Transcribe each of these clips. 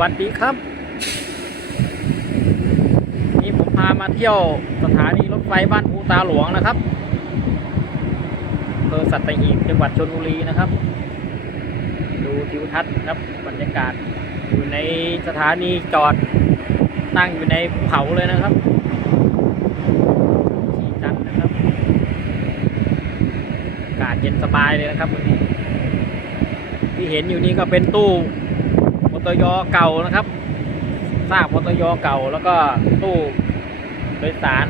วัสดีครับ นี่ผมพามาเที่ยวสถานีรถไฟบ้านภูตาหลวงนะครับอำเภอสัตหีบจังหวัดชลบุรีนะครับ ดูทิวทัศน์ครับบรรยากาศ อยู่ในสถานีจอดตั้งอยู่ในภูเขาเลยนะครับชีจันทร์นะครับอากาศเย็นสบายเลยนะครับวันนี้ที่เห็นอยู่นี่ก็เป็นตู้ ตยอเก่านะครับซากมอตยอเก่าแล้วก็ตู้โดยสาร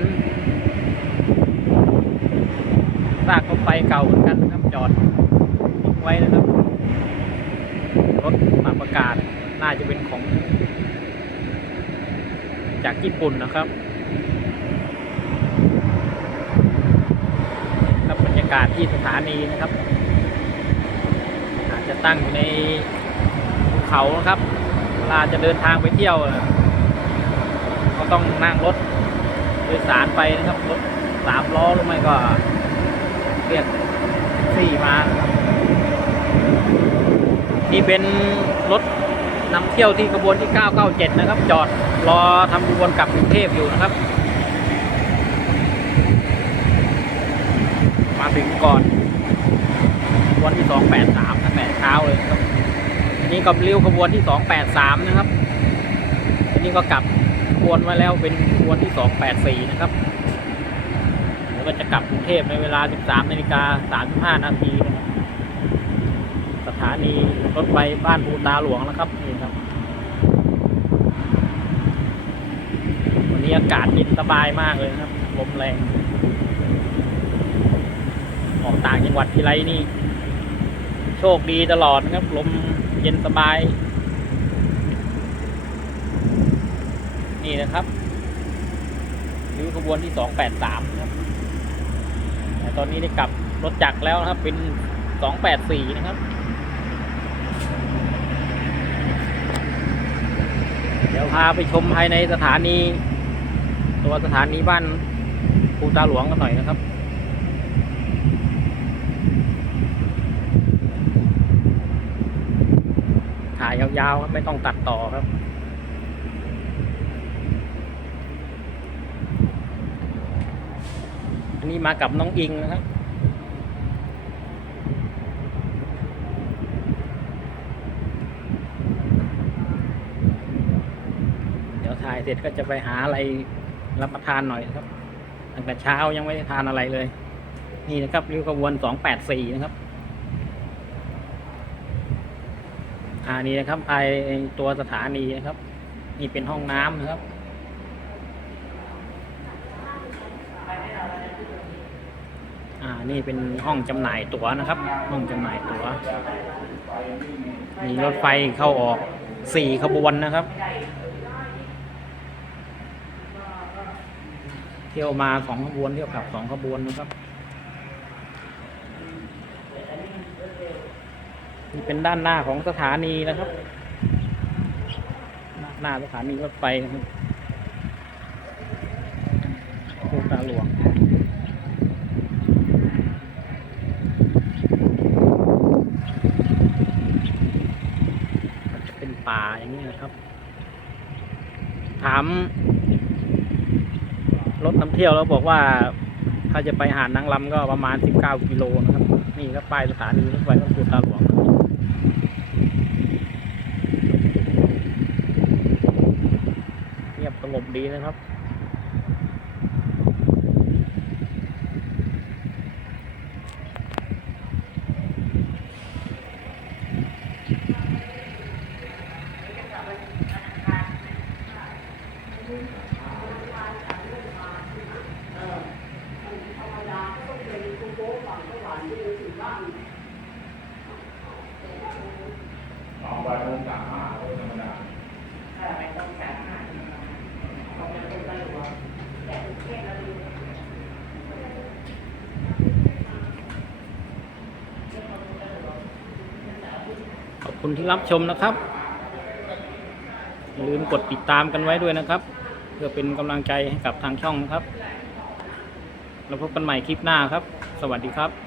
ซากรถไฟเก่าเหมือนกันนะครับจอดทิ้งไว้นะครับรถปรับอากาศน่าจะเป็นของ จากญี่ปุ่นนะครับครับบรรยากาศที่สถานีนะครับ อาจจะตั้งอยู่ใน เขาครับเวลาจะเดินทางไปเที่ยวก็ต้องนั่งรถโดยสารไปนะครับรถสามล้อหรือไม่ก็เรียกแท็กซี่มานะครับนี่เป็นรถนำเที่ยวที่กระบวนที่ 997 นะครับ จอดรอทำขบวนกลับกรุงเทพอยู่นะครับ มาถึงก่อนวันที่ 283ตั้งแต่เช้าเลยครับ นี้ก็เลี้ยวขบวนที่283นะครับ อันนี้ก็กลับขบวนไว้แล้วเป็นขบวนที่284นะครับแล้วก็จะกลับกรุงเทพในเวลา13นาฬิกา35นาทีนะครับสถานีรถไฟบ้านภูตาหลวงนะครับนี่ครับ วันนี้อากาศเย็นสบายมากเลยครับลมแรงออกต่างจังหวัดทีไรนี่ โชคดีตลอดนะครับลม เย็นสบาย นี่นะครับริ้วขบวนที่สองแปดสามครับแต่ตอนนี้ได้กลับรถจักรแล้วนะครับ เป็นสองแปดสี่นะครับ เดี๋ยวพาไปชมภายในสถานี ตัวสถานีบ้านภูตาหลวงกันหน่อยนะครับายยาวๆครับไม่ต้องตัดต่อครับอันนี้มากับน้องอิงนะครับเดี๋ยวถ่ายเสร็จก็จะไปหาอะไรรับประทานหน่อยครับตั้งแต่เช้ายังไม่ได้ทานอะไรเลย นี่นะครับริ้วขบวนสองแปดสี่นะครับ อ่านี่นะครับภายในตัวสถานีนะครับ นี่เป็นห้องน้ำนะครับอ่านี่เป็นห้องจำหน่ายตั๋วนะครับ ห้องจำหน่ายตั๋วมีรถไฟเข้าออกสี่ขบวนนะครับ เที่ยวมาสองขบวนเที่ยวกลับสองขบวนนะครับ นี่เป็นด้านหน้าของสถานีนะครับ หน้าสถานีรถไฟนะครับภูตาหลวงจะเป็นป่าอย่างนี้นะครับ ถาม รถนำเที่ยวแล้วบอกว่าถ้าจะไปหาดนางลำก็ประมาณ 19 กิโลนะครับ นี่ก็ป้ายสถานีรถไฟของภูตาหลวง เงียบสงบ ดีนะครับสองวันลงสามห้าโดยธรรมดา ขอบ คุณที่รับชมนะครับ อย่าลืมกดติดตามกันไว้ด้วยนะครับ เพื่อเป็นกำลังใจให้กับทางช่องนะครับ แล้วพบกันใหม่คลิปหน้าครับ สวัสดีครับ